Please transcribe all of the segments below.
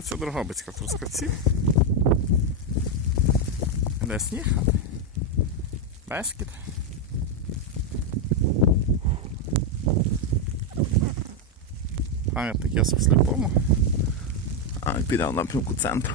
Оце Дрогобицька в Трускавці. Де сніг? Бескіт. Пам'ятник я сліпому. А піде напрямку центру.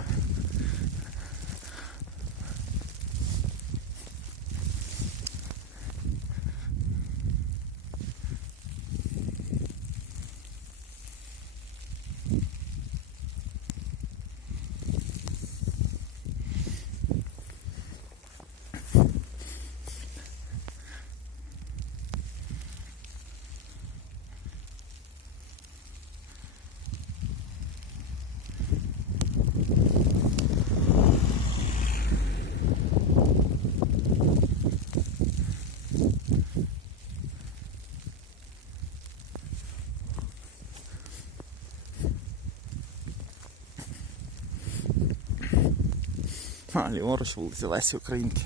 А, ліворуч вулиця Лесі Українки.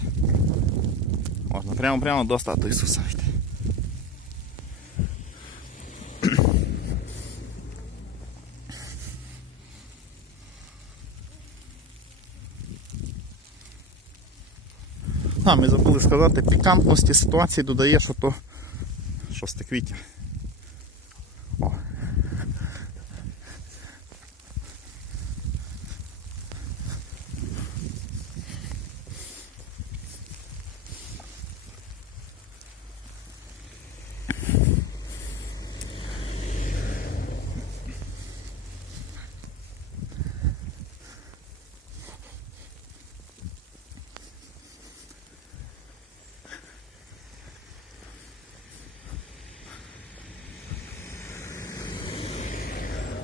Можна прямо-прямо до статуї Ісуса йти. А, ми забули сказати, пікантності ситуації додає, що то 6 квітня. О.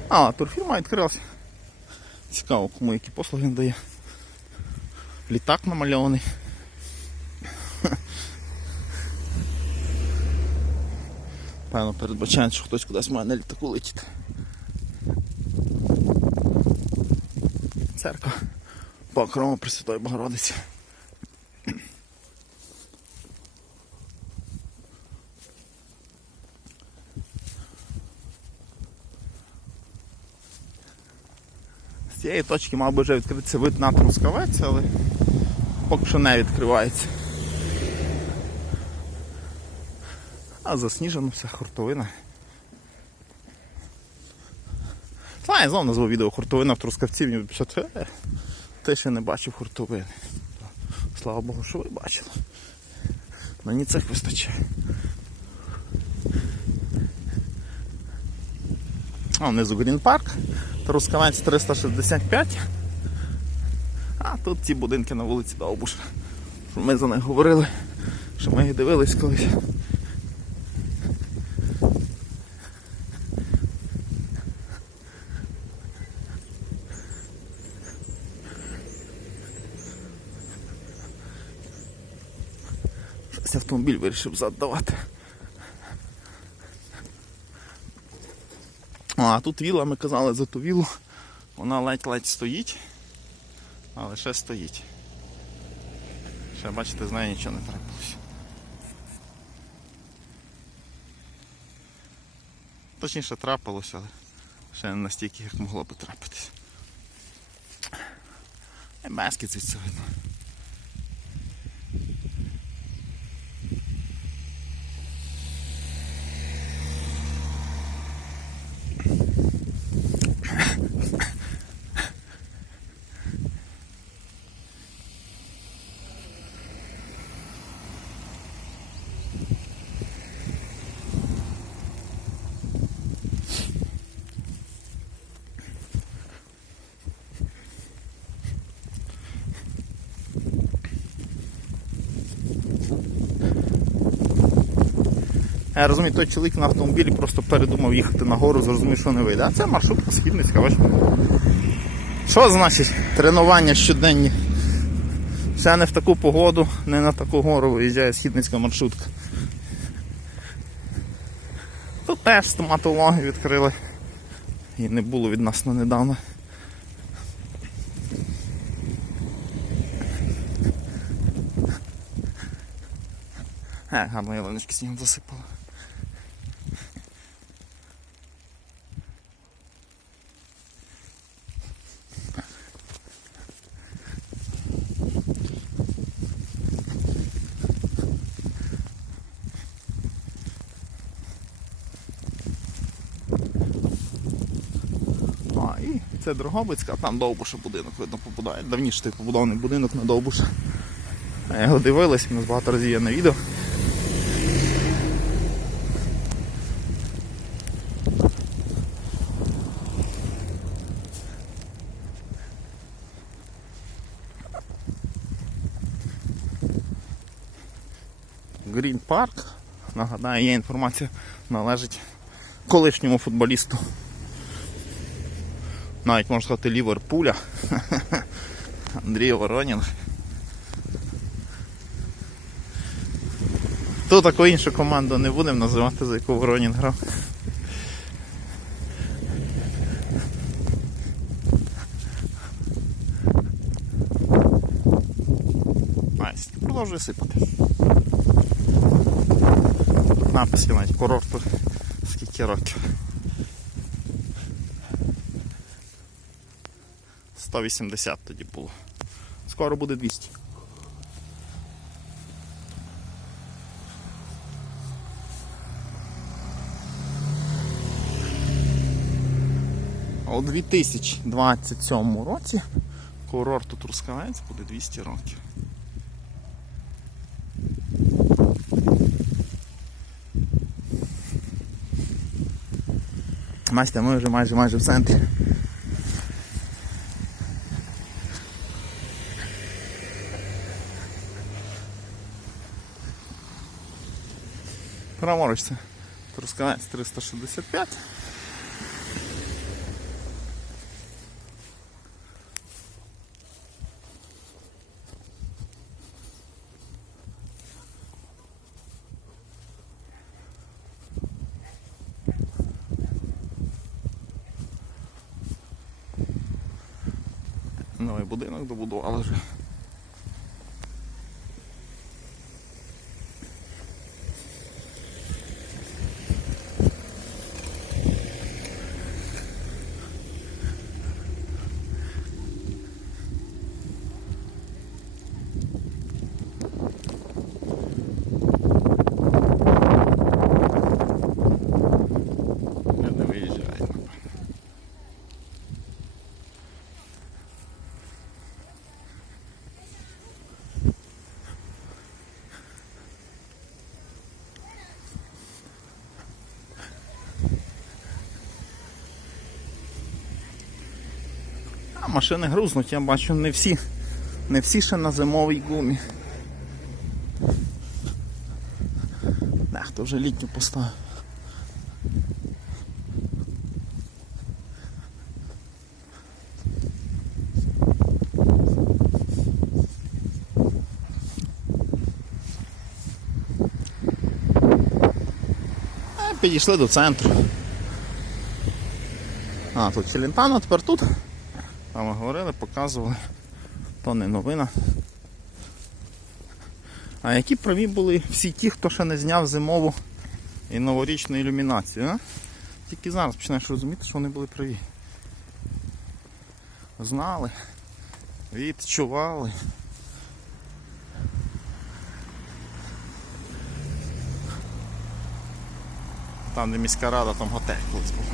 А, турфірма відкрилася. Цікаво, кому які послуги надає. Літак намальований. Певно, передбачають, що хтось кудись має на літаку летіти. Церква Покрова Пресвятої Богородиці. Цієї точки мав би вже відкритися вид на Трускавець, але поки що не відкривається. А засніжена вся хуртовина. Знаю, я знову назвав відео хуртовина в Трускавці, мені писати, «Е, ти ще не бачив хуртовини. Слава Богу, що ви бачили. Мені цих вистачає. А внизу Грін Парк, Трускавець 365. А тут ці будинки на вулиці Довбуша. Що Ми за них говорили, що ми їх дивились колись. Щось автомобіль вирішив задавати. А тут віла, ми казали за ту вілу. Вона ледь-ледь стоїть, але ще стоїть. Ще бачите, з нею нічого не трапилося. Точніше трапилося, але ще не настільки, як могло би трапитися. І Бескіт звідси розумію, той чоловік на автомобілі просто передумав їхати на гору, зрозумів, що не вийде. А це маршрутка східницька, бачите. Що значить тренування щоденні? Ще не в таку погоду, не на таку гору виїжджає східницька маршрутка. Тут теж стоматологи відкрили. І не було від нас на недавно. Е, гарно ялиночки снігом засипало. А, і це Дрогобицька, а там Довбуша будинок, видно, побудає. Давніше той побудований будинок на Довбуша. Я його у нас багато разів є на відео. Грін Парк. Нагадаю, є інформація, належить колишньому футболісту. Навіть можна сказати Ліверпуля. Андрій Воронін. Ту таку іншу команду не будемо називати, за яку Воронін грав. Айс, продовжує сипати. Тут напис є навіть курорту скільки років. 180 тоді було. Скоро буде 200. А У 2027 році курорту Трускавець буде 200 років. Настя, ми вже майже майже в центрі. Праворуч це Трускавець 365. Новий будинок добудували вже. Я не виїжджаю. напевно. А машини грузнуть, я бачу, не всі, не всі ще на зимовій гумі. Дехто вже літню поставив. Е, Підійшли до центру. А, тут Челентано, тепер тут. Там говорили, показували. То не новина. А які праві були всі ті, хто ще не зняв зимову і новорічну ілюмінацію, а? Тільки зараз починаєш розуміти, що вони були праві. Знали, відчували. Там, де міська рада, там готель колись був.